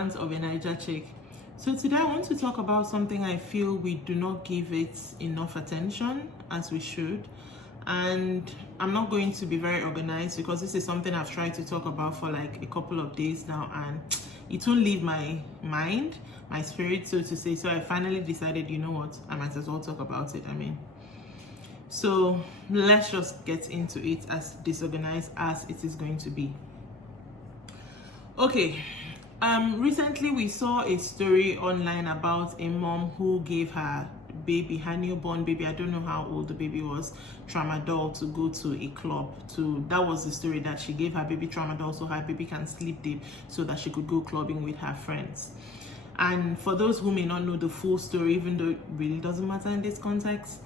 Rants of a Naija Chic. So today I want to talk about something I feel we do not give it enough attention as we should. And I'm not going to be very organized because this is something I've tried to talk about for like a couple of days now, and it won't leave my mind, my spirit, so to say. So I finally decided, you know what, I might as well talk about it. So let's just get into it, as disorganized as it is going to be. Okay, recently we saw a story online about a mom who gave her baby, her newborn baby, I don't know how old the baby was, tramadol to go to a club. That was the story, that she gave her baby tramadol so her baby can sleep deep so that she could go clubbing with her friends. And for those who may not know the full story, even though it really doesn't matter in this context,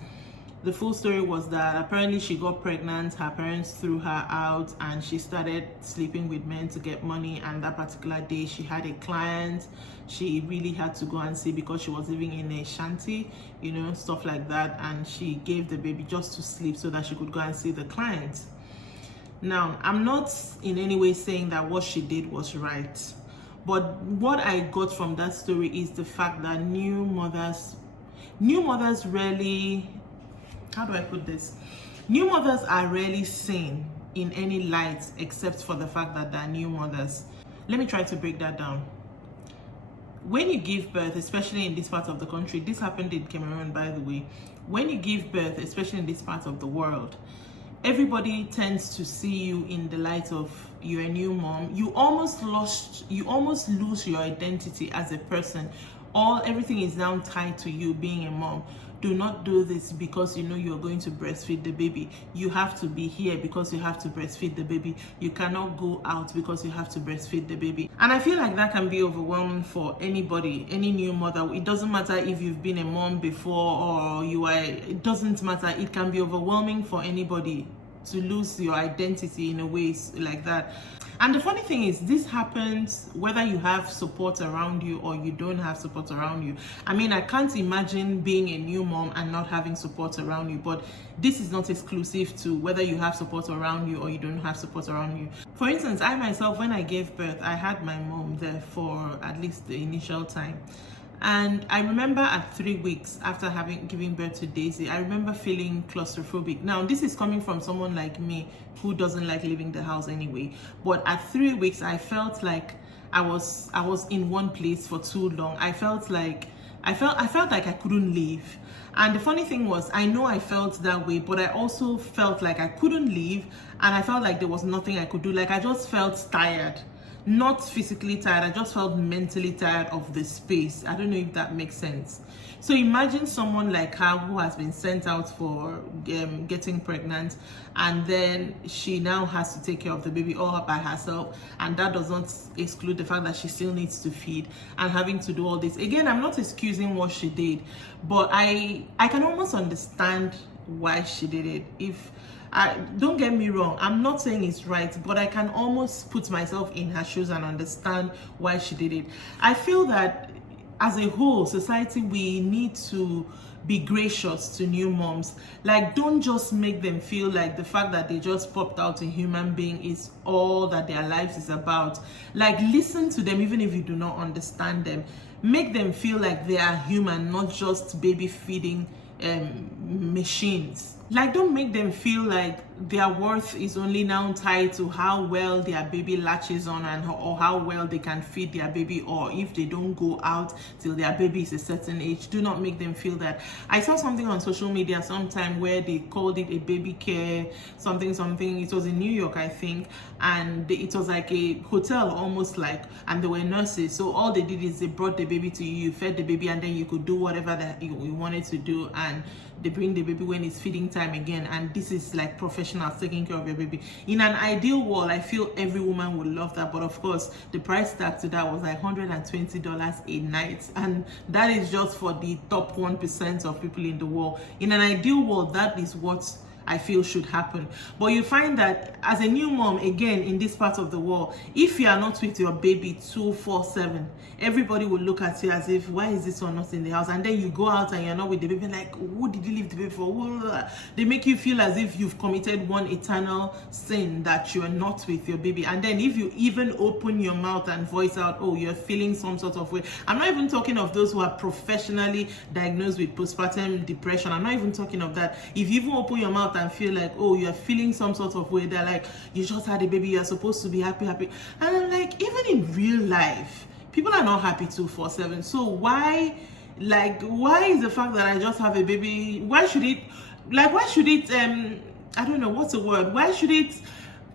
the full story was that apparently she got pregnant, her parents threw her out, and she started sleeping with men to get money. And that particular day she had a client she really had to go and see because she was living in a shanty, stuff like that. And she gave the baby just to sleep so that she could go and see the client. Now, I'm not in any way saying that what she did was right, but what I got from that story is the fact that new mothers rarely, how do I put this? New mothers are rarely seen in any light except for the fact that they're new mothers. Let me try to break that down. When you give birth, especially in this part of the country, this happened in Cameroon, by the way. When you give birth, especially in this part of the world, everybody tends to see you in the light of you're a new mom. You almost lose your identity as a person. Everything is now tied to you being a mom. Do not do this because you're going to breastfeed the baby. You have to be here because you have to breastfeed the baby. You cannot go out because you have to breastfeed the baby. And I feel like that can be overwhelming for anybody, any new mother. It doesn't matter if you've been a mom before or it doesn't matter. It can be overwhelming for anybody to lose your identity in a way like that. And the funny thing is, this happens whether you have support around you or you don't have support around you. I can't imagine being a new mom and not having support around you, but this is not exclusive to whether you have support around you or you don't have support around you. For instance, I myself, when I gave birth, I had my mom there for at least the initial time. And I remember at 3 weeks after giving birth to Daisy, I remember feeling claustrophobic. Now, this is coming from someone like me who doesn't like leaving the house anyway. But at 3 weeks, I felt like I was in one place for too long. I felt like I couldn't leave. And the funny thing was, I know I felt that way, but I also felt like I couldn't leave, and I felt like there was nothing I could do. Like, I just felt tired. Not physically tired, I just felt mentally tired of the space. I don't know if that makes sense. So imagine someone like her who has been sent out for getting pregnant, and then she now has to take care of the baby all by herself, and that does not exclude the fact that she still needs to feed and having to do all this. Again, I'm not excusing what she did, but I can almost understand why she did it. Don't get me wrong, I'm not saying it's right, but I can almost put myself in her shoes and understand why she did it. I feel that as a whole society, we need to be gracious to new moms. Like, don't just make them feel like the fact that they just popped out a human being is all that their lives is about. Like, listen to them even if you do not understand them. Make them feel like they are human, not just baby feeding machines. Like, don't make them feel like their worth is only now tied to how well their baby latches on or how well they can feed their baby, or if they don't go out till their baby is a certain age. Do not make them feel that. I saw something on social media sometime where they called it a baby care something. It was in New York, I think, and it was like a hotel almost, like, and there were nurses. So all they did is they brought the baby to you, fed the baby, and then you could do whatever that you wanted to do, and they bring the baby when it's feeding time again. And this is like professionals taking care of your baby. In an ideal world, I feel every woman would love that, but of course the price tag to that was like $120 a night, and that is just for the top 1% of people in the world. In an ideal world, that is what I feel should happen. But you find that as a new mom, again, in this part of the world, if you are not with your baby 24/7, everybody will look at you as if, why is this one not in the house? And then you go out and you're not with the baby, like, who did you leave the baby for? They make you feel as if you've committed one eternal sin that you're not with your baby. And then if you even open your mouth and voice out, oh, you're feeling some sort of way. I'm not even talking of those who are professionally diagnosed with postpartum depression. I'm not even talking of that. If you even open your mouth and feel like, oh, you're feeling some sort of way, they're like, you just had a baby, you're supposed to be happy. And I'm like, even in real life, people are not happy 24/7. So why is the fact that I just have a baby, why should it I don't know what's the word, why should it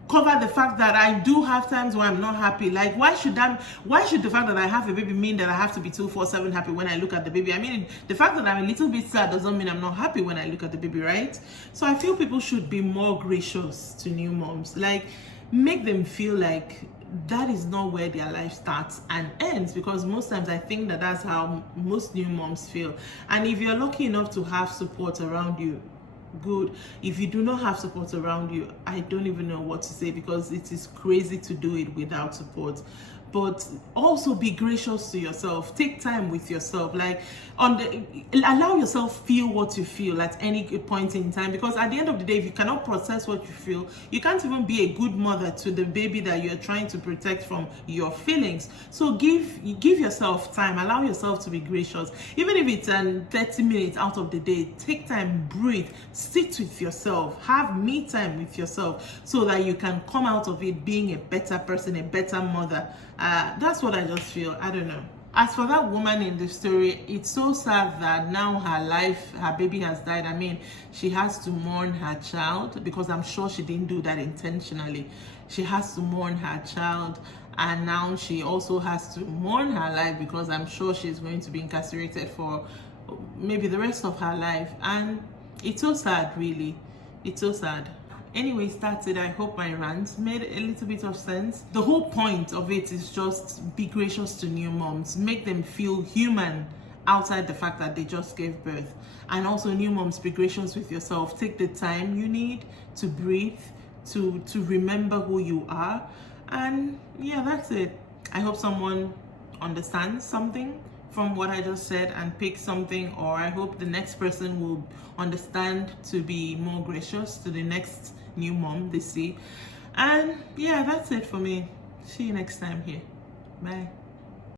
cover the fact that I do have times where I'm not happy? Like, why should the fact that I have a baby mean that I have to be 24/7 happy when I look at the baby? I mean, the fact that I'm a little bit sad doesn't mean I'm not happy when I look at the baby, right? So I feel people should be more gracious to new moms. Like, make them feel like that is not where their life starts and ends, because most times I think that that's how most new moms feel. And if you're lucky enough to have support around you, good. If you do not have support around you, I don't even know what to say, because it is crazy to do it without support. But also be gracious to yourself. Take time with yourself. Like, allow yourself feel what you feel at any point in time, because at the end of the day, if you cannot process what you feel, you can't even be a good mother to the baby that you're trying to protect from your feelings. So give yourself time. Allow yourself to be gracious. Even if it's 30 minutes out of the day, take time, breathe, sit with yourself, have me time with yourself, so that you can come out of it being a better person, a better mother. That's what I just feel. I don't know. As for that woman in the story, it's so sad that now her baby has died. I mean, she has to mourn her child, because I'm sure she didn't do that intentionally. She has to mourn her child, and now she also has to mourn her life, because I'm sure she's going to be incarcerated for maybe the rest of her life. And it's so sad, really. It's so sad. Anyways, that's it. I hope my rant made a little bit of sense. The whole point of it is just be gracious to new moms. Make them feel human outside the fact that they just gave birth. And also, new moms, be gracious with yourself. Take the time you need to breathe, to remember who you are. And yeah, that's it. I hope someone understands something from what I just said and pick something, or I hope the next person will understand to be more gracious to the next new mom they see. And yeah, that's it for me. See you next time here. Bye.